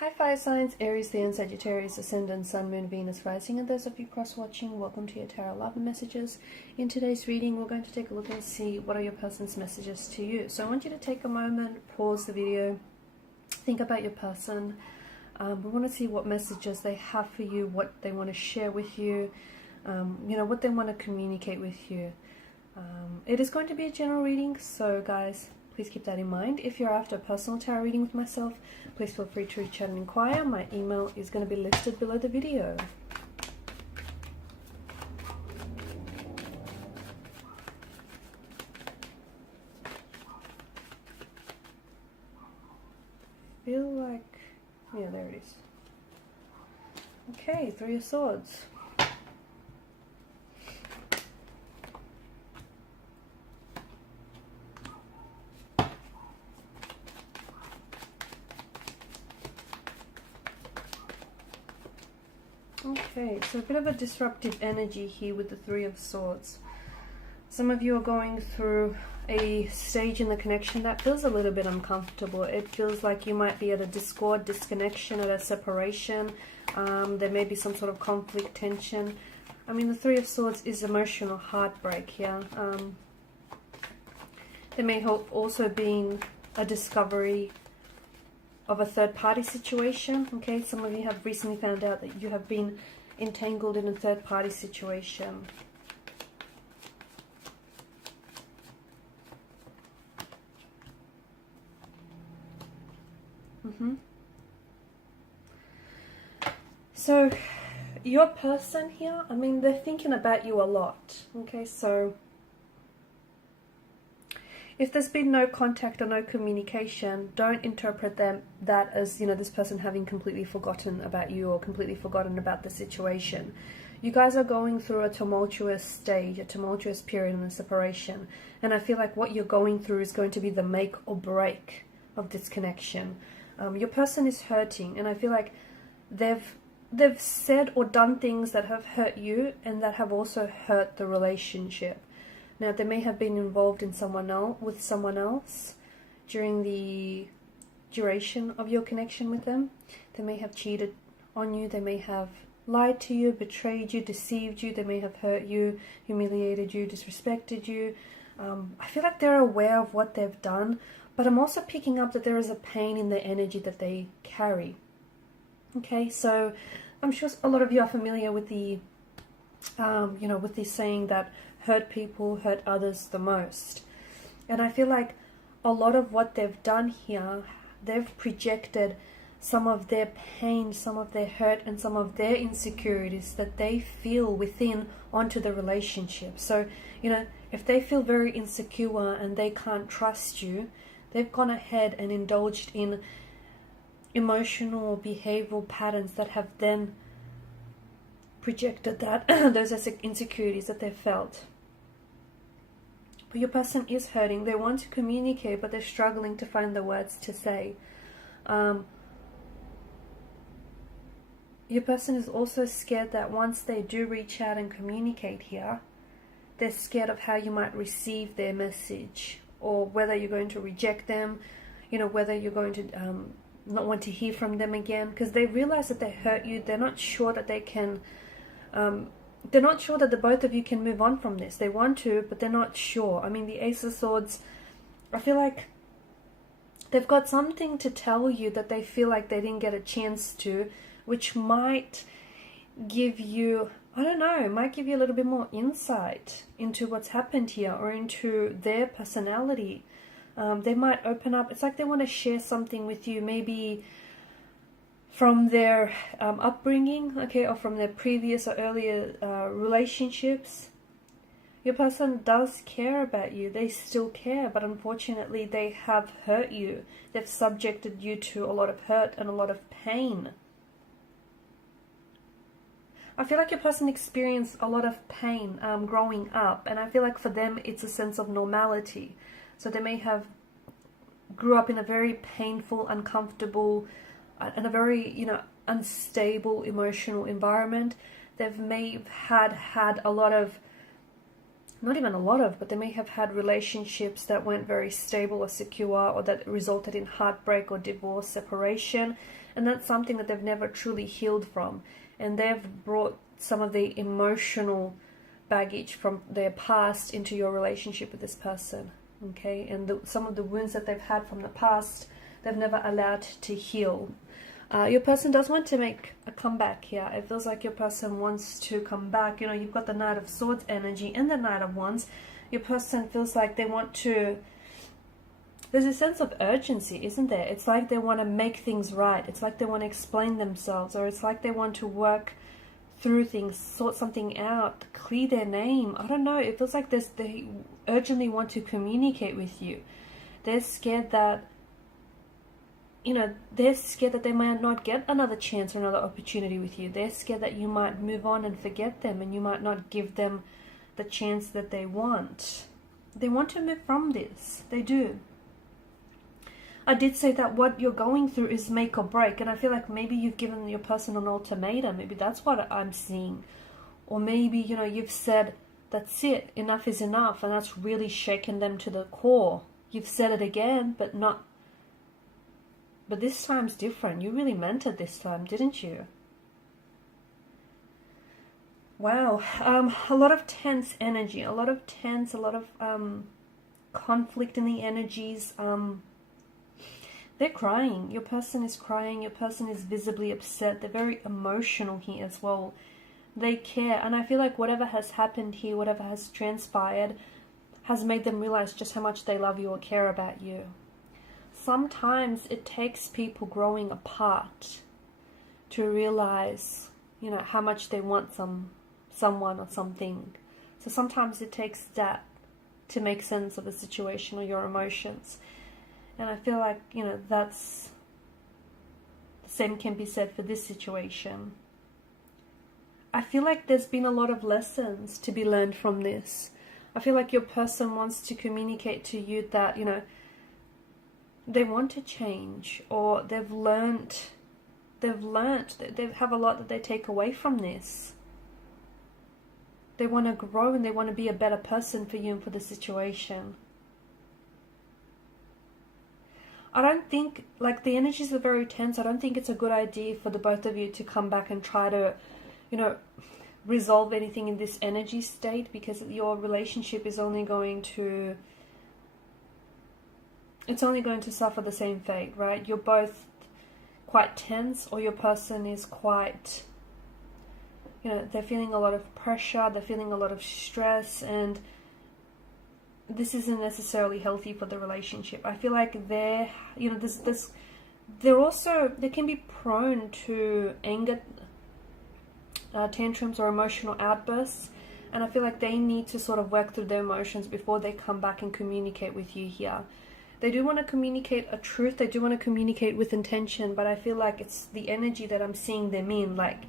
Hi fire signs, Aries, Leo, and Sagittarius, Ascendant, Sun, Moon, Venus, Rising, and those of you cross-watching, welcome to your Tarot Love Messages. In today's reading, we're going to take a look and see what are your person's messages to you. So I want you to take a moment, pause the video, think about your person. We want to see what messages they have for you, what they want to share with you, what they want to communicate with you. It is going to be a general reading, so guys, please keep that in mind. If you're after a personal tarot reading with myself, please feel free to reach out and inquire. My email is going to be listed below the video. Feel like, yeah, there it is. Okay, Three of Swords. Okay, so a bit of a disruptive energy here with the Three of Swords. Some of you are going through a stage in the connection that feels a little bit uncomfortable. It feels like you might be at a discord, disconnection, at a separation. There may be some sort of conflict, tension. I mean, the Three of Swords is emotional heartbreak here. There may have also been a discovery of a third-party situation. Okay, some of you have recently found out that you have been entangled in a third-party situation. So your person here, I mean, they're thinking about you a lot. Okay, so if there's been no contact or no communication, don't interpret that as, this person having completely forgotten about you or completely forgotten about the situation. You guys are going through a tumultuous stage, a tumultuous period in the separation. And I feel like what you're going through is going to be the make or break of this connection. Your person is hurting, and I feel like they've said or done things that have hurt you and that have also hurt the relationship. Now, they may have been involved in someone else during the duration of your connection with them. They may have cheated on you. They may have lied to you, betrayed you, deceived you. They may have hurt you, humiliated you, disrespected you. I feel like they're aware of what they've done, but I'm also picking up that there is a pain in the energy that they carry. Okay, so I'm sure a lot of you are familiar with the, with this saying that hurt people hurt others the most. And I feel like a lot of what they've done here, they've projected some of their pain, some of their hurt, and some of their insecurities that they feel within onto the relationship. So, if they feel very insecure and they can't trust you, they've gone ahead and indulged in emotional behavioral patterns that have then projected that those insecurities that they felt. But your person is hurting. They want to communicate, but they're struggling to find the words to say. Your person is also scared that once they do reach out and communicate here, they're scared of how you might receive their message, or whether you're going to reject them, whether you're going to not want to hear from them again, because they realize that they hurt you. They're not sure that they can they're not sure that the both of you can move on from this. They want to, but they're not sure. I mean, the Ace of Swords, I feel like they've got something to tell you that they feel like they didn't get a chance to, which might give you, I don't know, might give you a little bit more insight into what's happened here, or into their personality. They might open up. It's like they want to share something with you, maybe from their upbringing, okay, or from their previous or earlier relationships. Your person does care about you. They still care, but unfortunately they have hurt you. They've subjected you to a lot of hurt and a lot of pain. I feel like your person experienced a lot of pain growing up, and I feel like for them it's a sense of normality. So they may have grew up in a very painful, uncomfortable, and a very, unstable emotional environment. They may have had a lot of not even a lot of, but they may have had relationships that weren't very stable or secure, or that resulted in heartbreak or divorce, separation, and that's something that they've never truly healed from, and they've brought some of the emotional baggage from their past into your relationship with this person, okay? And some of the wounds that they've had from the past, they've never allowed to heal. Your person does want to make a comeback here. It feels like your person wants to come back. You know, you've got the Knight of Swords energy and the Knight of Wands. Your person feels like they want to... There's a sense of urgency, isn't there? It's like they want to make things right. It's like they want to explain themselves, or it's like they want to work through things, sort something out, clear their name. I don't know. It feels like they urgently want to communicate with you. They're scared that... You know, they're scared that they might not get another chance or another opportunity with you. They're scared that you might move on and forget them, and you might not give them the chance that they want. They want to move from this. They do. I did say that what you're going through is make or break, and I feel like maybe you've given your person an ultimatum. Maybe that's what I'm seeing. Or maybe, you know, you've said, that's it, enough is enough, and that's really shaken them to the core. You've said it again, but this time's different. You really meant it this time, didn't you? Wow. A lot of tense energy. A lot of conflict in the energies. They're crying. Your person is crying. Your person is visibly upset. They're very emotional here as well. They care. And I feel like whatever has happened here, whatever has transpired, has made them realize just how much they love you or care about you. Sometimes it takes people growing apart to realize, you know, how much they want someone or something. So sometimes it takes that to make sense of a situation or your emotions. And I feel like, you know, that's the same can be said for this situation. I feel like there's been a lot of lessons to be learned from this. I feel like your person wants to communicate to you that, you know, they want to change, or they have a lot that they take away from this. They want to grow and they want to be a better person for you and for the situation. I don't think, like, the energies are very tense. I don't think it's a good idea for the both of you to come back and try to, you know, resolve anything in this energy state, because your relationship is only going to... It's only going to suffer the same fate, right? You're both quite tense, or your person is quite, you know, they're feeling a lot of pressure, they're feeling a lot of stress, and this isn't necessarily healthy for the relationship. I feel like they're, you know, they can be prone to anger, tantrums or emotional outbursts, and I feel like they need to sort of work through their emotions before they come back and communicate with you here. They do want to communicate a truth, they do want to communicate with intention, but I feel like it's the energy that I'm seeing them in. Like,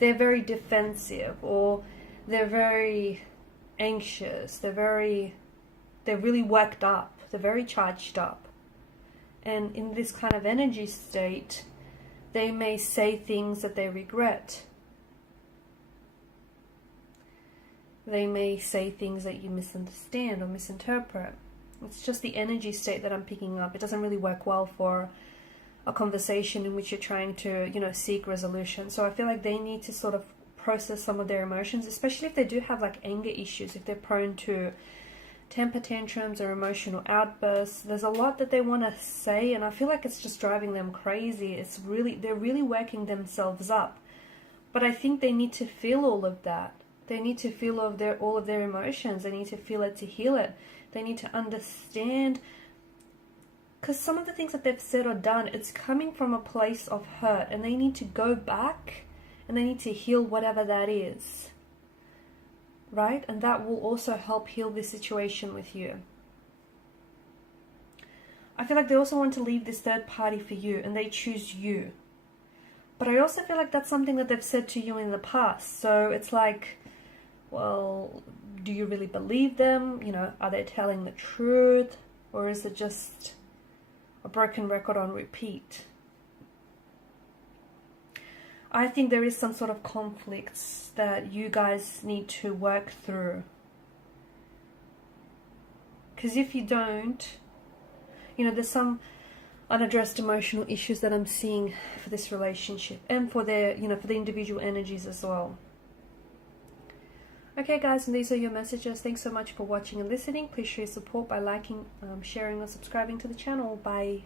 they're very defensive, or they're very anxious, they're really worked up, they're very charged up. And in this kind of energy state, they may say things that they regret. They may say things that you misunderstand or misinterpret. It's just the energy state that I'm picking up. It doesn't really work well for a conversation in which you're trying to, you know, seek resolution. So I feel like they need to sort of process some of their emotions, especially if they do have like anger issues, if they're prone to temper tantrums or emotional outbursts. There's a lot that they want to say, and I feel like it's just driving them crazy. They're really working themselves up. But I think they need to feel all of that. They need to feel all of their emotions. They need to feel it to heal it. They need to understand, because some of the things that they've said or done, it's coming from a place of hurt, and they need to go back and they need to heal whatever that is, right? And that will also help heal this situation with you. I feel like they also want to leave this third party for you, and they choose you. But I also feel like that's something that they've said to you in the past. So it's like, well, do you really believe them? You know, are they telling the truth? Or is it just a broken record on repeat? I think there is some sort of conflicts that you guys need to work through. Because if you don't, you know, there's some unaddressed emotional issues that I'm seeing for this relationship, and for their, you know, for the individual energies as well. Okay guys, and these are your messages. Thanks so much for watching and listening. Please show your support by liking, sharing or subscribing to the channel. Bye.